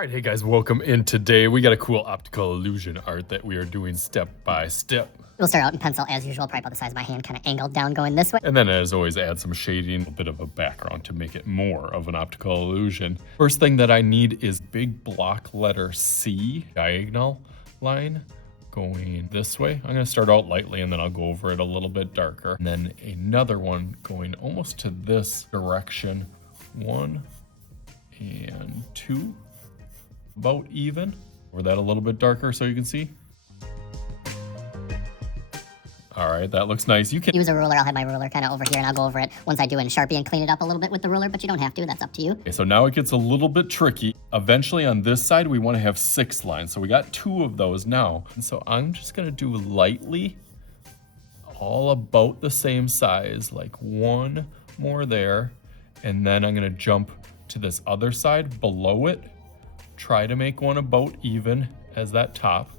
All right, hey guys, welcome in. Today we got a cool optical illusion art that we are doing step by step. We'll start out in pencil as usual, probably about the size of my hand, kind of angled down going this way. And then as always, add some shading, a bit of a background to make it more of an optical illusion. First thing that I need is big block letter C diagonal line going this way. I'm gonna start out lightly and then I'll go over it a little bit darker. And then another one going almost to this direction. 1 and 2. About even. Over that a little bit darker so you can see. All right, that looks nice. You can use a ruler. I'll have my ruler kind of over here and I'll go over it once I do in Sharpie and clean it up a little bit with the ruler, but you don't have to, that's up to you. Okay, so now it gets a little bit tricky. Eventually on this side, we want to have 6 lines. So we got 2 of those now. And so I'm just gonna do lightly, all about the same size, like 1 more there. And then I'm gonna jump to this other side below it. Try to make one about even as that top,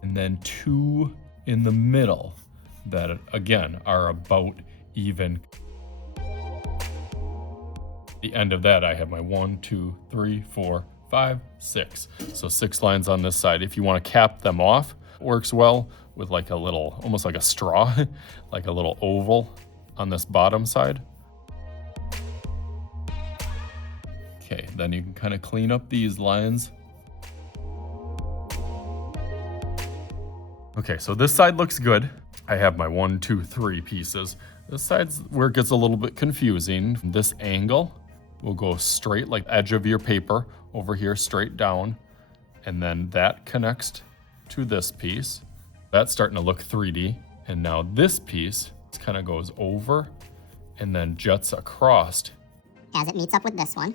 and then 2 in the middle that again are about even. The end of that, I have my 1, 2, 3, 4, 5, 6. So 6 lines on this side. If you want to cap them off, works well with like a little, almost like a straw, like a little oval on this bottom side. Okay, then you can kind of clean up these lines. Okay, so this side looks good. I have my 1, 2, 3 pieces. This side's where it gets a little bit confusing. This angle will go straight, like edge of your paper over here, straight down. And then that connects to this piece. That's starting to look 3D. And now this piece kind of goes over and then juts across. As it meets up with this one.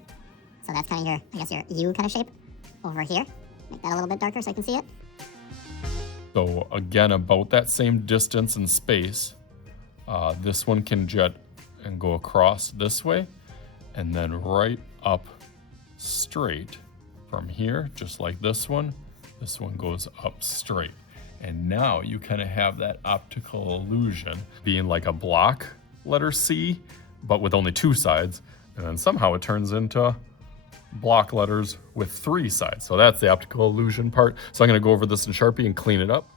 So that's kind of your, I guess your U kind of shape over here. Make that a little bit darker so I can see it. So again, about that same distance and space, this one can jut and go across this way and then right up straight from here, just like this one. This one goes up straight. And now you kind of have that optical illusion being like a block letter C, but with only 2 sides. And then somehow it turns into block letters with 3 sides. So that's the optical illusion part. So I'm gonna go over this in Sharpie and clean it up.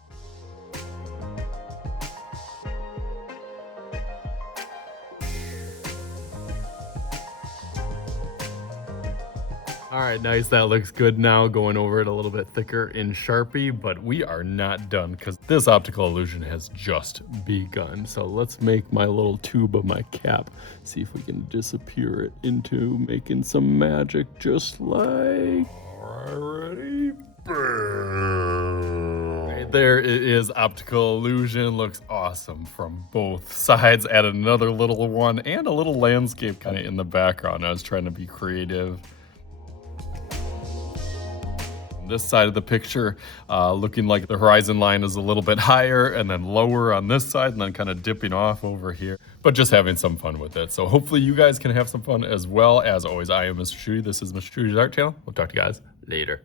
All right, nice, that looks good now. Going over it a little bit thicker in Sharpie, but we are not done because this optical illusion has just begun. So let's make my little tube of my cap. See if we can disappear it into making some magic just like... All right, ready? Boom. Right there it is, optical illusion. Looks awesome from both sides. Added another little one and a little landscape kind of in the background. I was trying to be creative. This side of the picture looking like the horizon line is a little bit higher and then lower on this side and then kind of dipping off over here, but just having some fun with it. So hopefully you guys can have some fun as well. As always, I am Mr. Schuette. This is Mr. Schuette's Art Channel. We'll talk to you guys later.